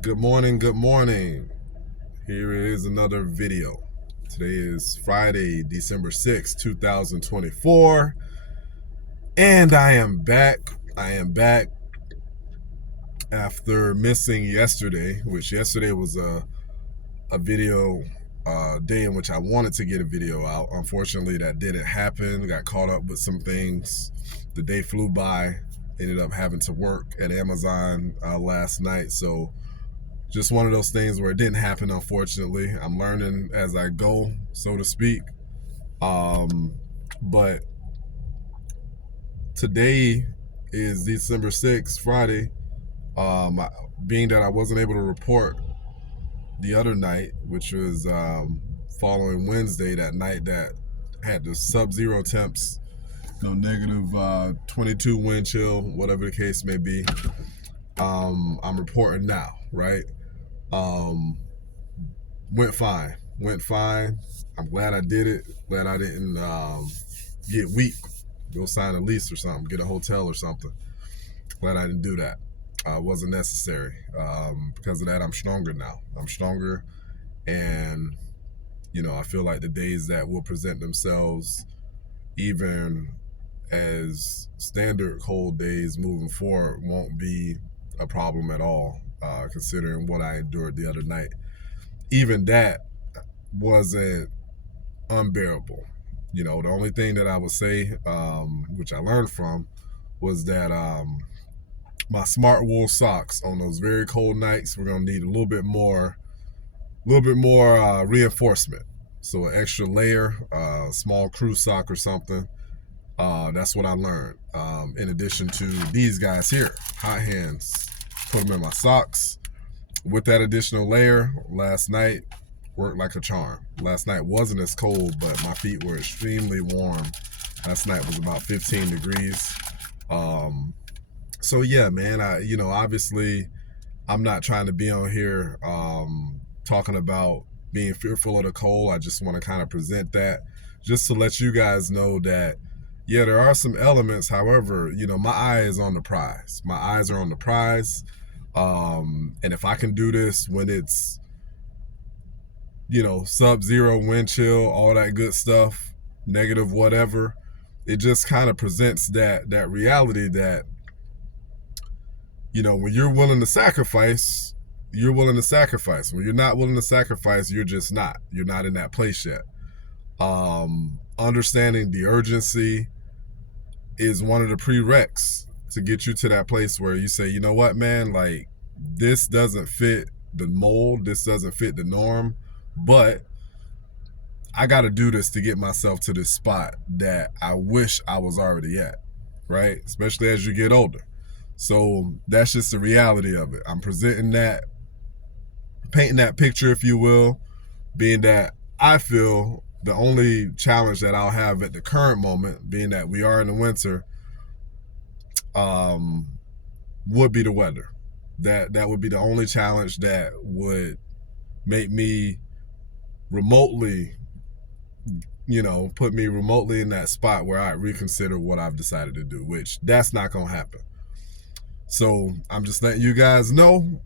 Good morning, good morning. Here is another video. Today is Friday, December 6th, 2024. And I am back. I am back after missing yesterday, which yesterday was a video day in which I wanted to get a video out. Unfortunately, that didn't happen. Got caught up with some things. The day flew by. Ended up having to work at Amazon last night. So just one of those things where it didn't happen, unfortunately. I'm learning as I go, so to speak. But today is December 6th, Friday. Being that I wasn't able to report the other night, which was following Wednesday, that night that had the sub-zero temps, negative 22 wind chill, whatever the case may be. I'm reporting now, right? Went fine. I'm glad I did it. Glad I didn't get weak. Go sign a lease or something. Get a hotel or something. Glad I didn't do that. Wasn't necessary. Because of that, I'm stronger now. I'm stronger, and I feel like the days that will present themselves, even as standard cold days moving forward, won't be a problem at all. Considering what I endured the other night. Even that wasn't unbearable. The only thing that I would say, which I learned from, was that my smart wool socks on those very cold nights, we're gonna need a little bit more reinforcement. So an extra layer, small crew sock or something. That's what I learned. In addition to these guys here, hot hands. Put them in my socks with that additional layer. Last night worked like a charm. Last night wasn't as cold, but my feet were extremely warm. Last night was about 15 degrees. So yeah, man, obviously I'm not trying to be on here talking about being fearful of the cold. I just want to kind of present that just to let you guys know that, yeah, there are some elements. However, my eye is on the prize. My eyes are on the prize. And if I can do this when it's, sub-zero wind chill, all that good stuff, negative whatever, it just kind of presents that reality that, when you're willing to sacrifice, you're willing to sacrifice. When you're not willing to sacrifice, you're just not. You're not in that place yet. Understanding the urgency is one of the prereqs to get you to that place where you say, you know what, man, like, this doesn't fit the mold, this doesn't fit the norm, but I got to do this to get myself to this spot that I wish I was already at, right? Especially as you get older. So that's just the reality of it. I'm presenting that, painting that picture, if you will, being that I feel the only challenge that I'll have at the current moment, being that we are in the winter, would be the weather. That would be the only challenge that would make me remotely, put me remotely in that spot where I reconsider what I've decided to do, which that's not going to happen. So I'm just letting you guys know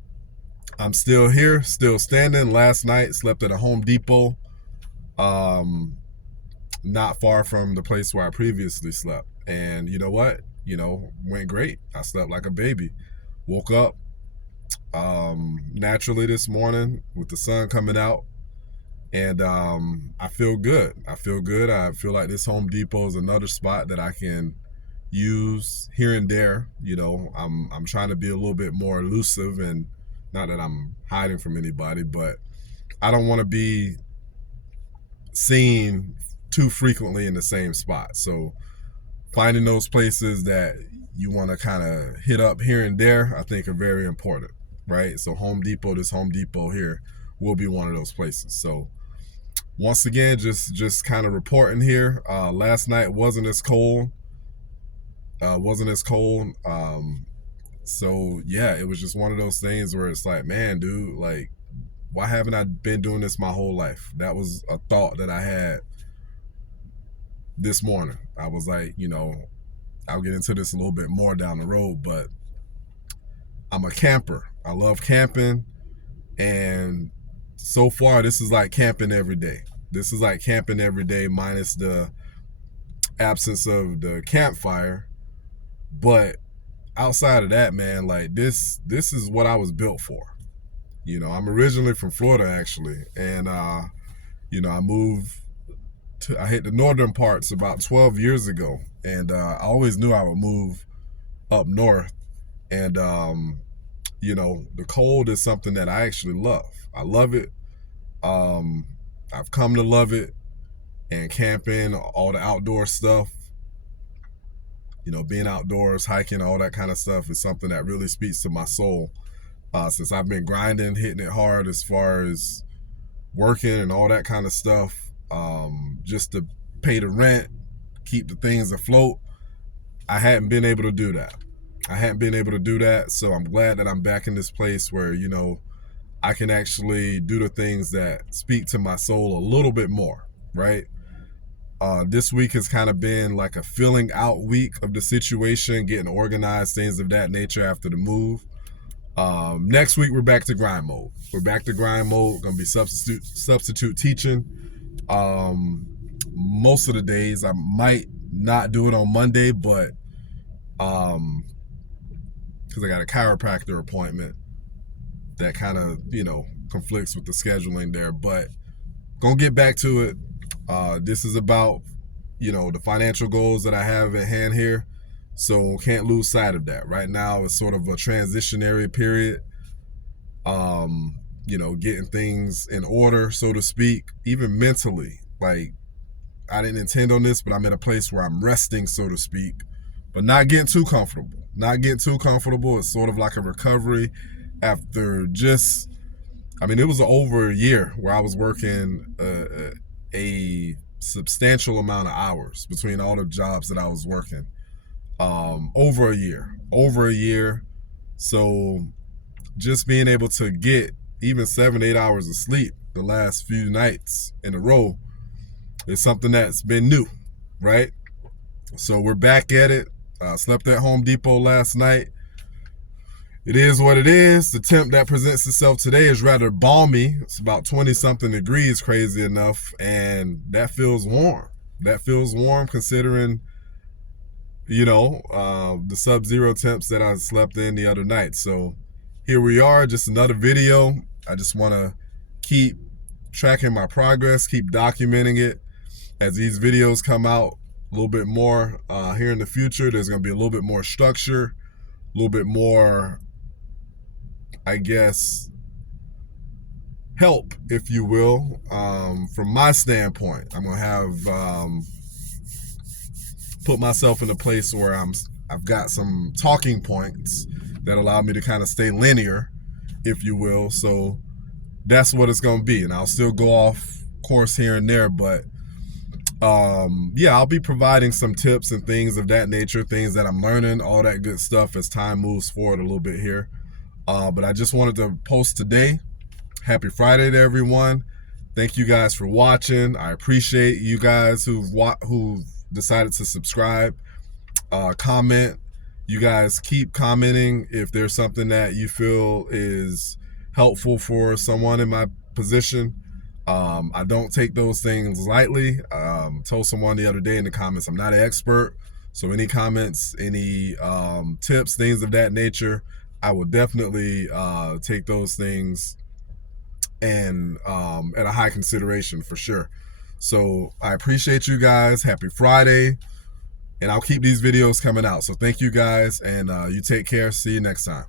I'm still here, still standing. Last night, slept at a Home Depot, not far from the place where I previously slept. And you know what? Went great. I slept like a baby. Woke up naturally this morning with the sun coming out. And I feel good. I feel like this Home Depot is another spot that I can use here and there. I'm trying to be a little bit more elusive, and not that I'm hiding from anybody, but I don't want to be seen too frequently in the same spot. So finding those places that you want to kind of hit up here and there, I think are very important, right? So this Home Depot here will be one of those places. So once again, just kind of reporting here. Last night wasn't as cold. So yeah, it was just one of those things where it's like, man, dude, like, why haven't I been doing this my whole life? That was a thought that I had this morning. I was like, I'll get into this a little bit more down the road, but I'm a camper. I love camping. And so far, this is like camping every day. This is like camping every day minus the absence of the campfire. But outside of that, man, like this is what I was built for. You know, I'm originally from Florida, actually. And, you know, I hit the northern parts about 12 years ago. And I always knew I would move up north. And, you know, the cold is something that I actually love. I love it. I've come to love it. And camping, all the outdoor stuff, you know, being outdoors, hiking, all that kind of stuff is something that really speaks to my soul. Since I've been grinding, hitting it hard as far as working and all that kind of stuff, just to pay the rent, keep the things afloat, I hadn't been able to do that. So I'm glad that I'm back in this place where, you know, I can actually do the things that speak to my soul a little bit more, right? This week has kind of been like a filling out week of the situation, getting organized, things of that nature after the move. Next week, we're back to grind mode. Gonna be substitute teaching. Most of the days, I might not do it on Monday, but because I got a chiropractor appointment that kind of, you know, conflicts with the scheduling there, but gonna get back to it. This is about, you know, the financial goals that I have at hand here. So can't lose sight of that. Right now it's sort of a transitionary period. You know, getting things in order, so to speak, even mentally. Like, I didn't intend on this, but I'm in a place where I'm resting, so to speak, but not getting too comfortable. It's sort of like a recovery after just, I mean, it was over a year where I was working a substantial amount of hours between all the jobs that I was working. Over a year. So just being able to get even 7-8 hours of sleep the last few nights in a row is something that's been new, right? So we're back at it. Slept at Home Depot last night. It is what it is. The temp that presents itself today is rather balmy. It's about 20-something degrees, crazy enough, and that feels warm. Considering, you know, the sub-zero temps that I slept in the other night. So here we are, just another video. I just want to keep tracking my progress, keep documenting it. As these videos come out a little bit more here in the future, there's going to be a little bit more structure, a little bit more, I guess, help, if you will, from my standpoint. I'm going to have put myself in a place where I've got some talking points that allow me to kind of stay linear, if you will. So that's what it's going to be. And I'll still go off course here and there, but yeah, I'll be providing some tips and things of that nature, things that I'm learning, all that good stuff as time moves forward a little bit here. But I just wanted to post today. Happy Friday to everyone. Thank you guys for watching. I appreciate you guys who've decided to subscribe, comment. You guys keep commenting if there's something that you feel is helpful for someone in my position. I don't take those things lightly. Told someone the other day in the comments, I'm not an expert. So any comments, any tips, things of that nature, I will definitely take those things and at a high consideration for sure. So I appreciate you guys. Happy Friday. And I'll keep these videos coming out. So thank you guys, and you take care. See you next time.